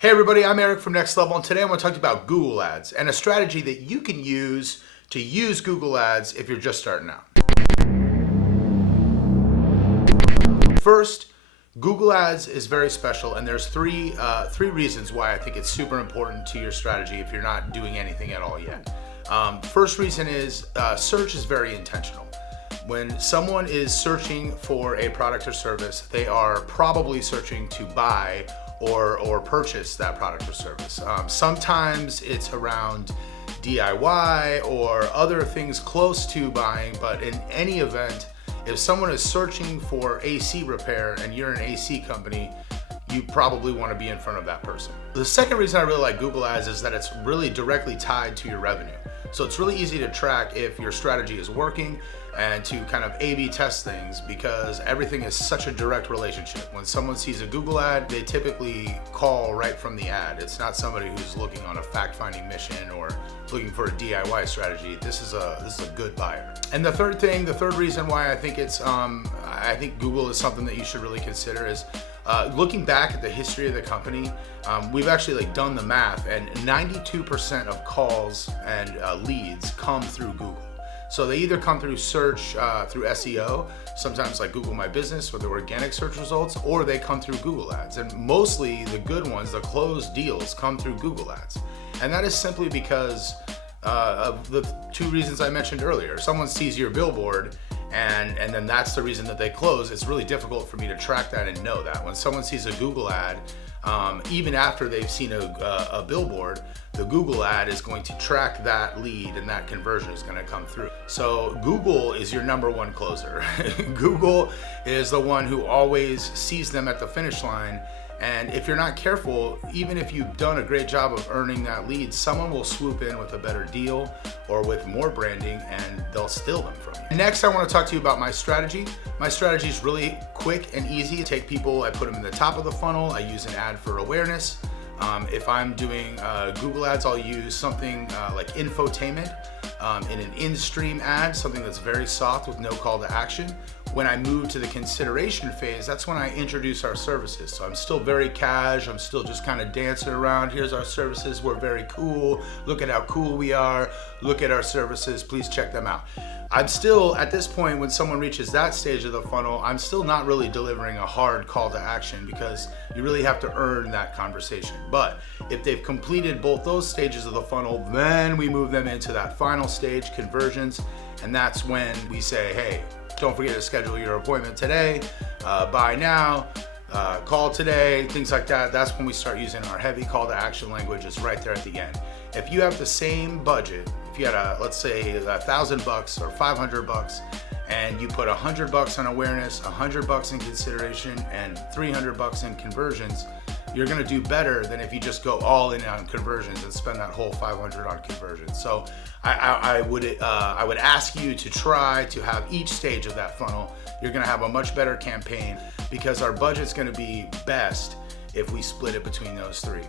Hey everybody, I'm Eric from Next Level, and today I'm going to talk to you about Google Ads and a strategy that you can use to use Google Ads if you're just starting out. First, Google Ads is very special, and there's three reasons why I think it's super important to your strategy if you're not doing anything at all yet. First reason is search is very intentional. When someone is searching for a product or service, they are probably searching to buy or purchase that product or service. Sometimes it's around DIY or other things close to buying, but in any event, if someone is searching for AC repair and you're an AC company, you probably want to be in front of that person. The second reason I really like Google Ads is that it's really directly tied to your revenue. So it's really easy to track if your strategy is working and to kind of A/B test things, because everything is such a direct relationship. When someone sees a Google ad, they typically call right from the ad. It's not somebody who's looking on a fact-finding mission or looking for a DIY strategy. This is a good buyer. And the third reason why I think I think Google is something that you should really consider is looking back at the history of the company. We've actually done the math, and 92% of calls and leads come through Google. So they either come through search, through SEO, sometimes like Google My Business or the organic search results, or they come through Google Ads. And mostly the good ones, the closed deals, come through Google Ads. And that is simply because of the two reasons I mentioned earlier. Someone sees your billboard and then that's the reason that they close. It's really difficult for me to track that and know that. When someone sees a Google ad, even after they've seen a billboard, the Google ad is going to track that lead and that conversion is going to come through. So Google is your number one closer. Google is the one who always sees them at the finish line. And if you're not careful, even if you've done a great job of earning that lead, someone will swoop in with a better deal or with more branding and they'll steal them from you. Next, I want to talk to you about my strategy. My strategy is really quick and easy. I take people, I put them in the top of the funnel. I use an ad for awareness. If I'm doing Google Ads, I'll use something like infotainment in an in-stream ad, something that's very soft with no call to action. When I move to the consideration phase, that's when I introduce our services. So I'm still very cash, I'm still just kind of dancing around. Here's our services, we're very cool. Look at how cool we are. Look at our services, please check them out. I'm still, at this point, when someone reaches that stage of the funnel, I'm still not really delivering a hard call to action because you really have to earn that conversation. But if they've completed both those stages of the funnel, then we move them into that final stage, conversions, and that's when we say, hey, don't forget to schedule your appointment today, buy now, call today, things like that. That's when we start using our heavy call to action language. It's right there at the end. If you have the same budget, if you had let's say $1,000 or $500, and you put $100 on awareness, $100 in consideration, and $300 in conversions, you're gonna do better than if you just go all in on conversions and spend that whole $500 on conversions. So I would ask you to try to have each stage of that funnel. You're gonna have a much better campaign because our budget's gonna be best if we split it between those three.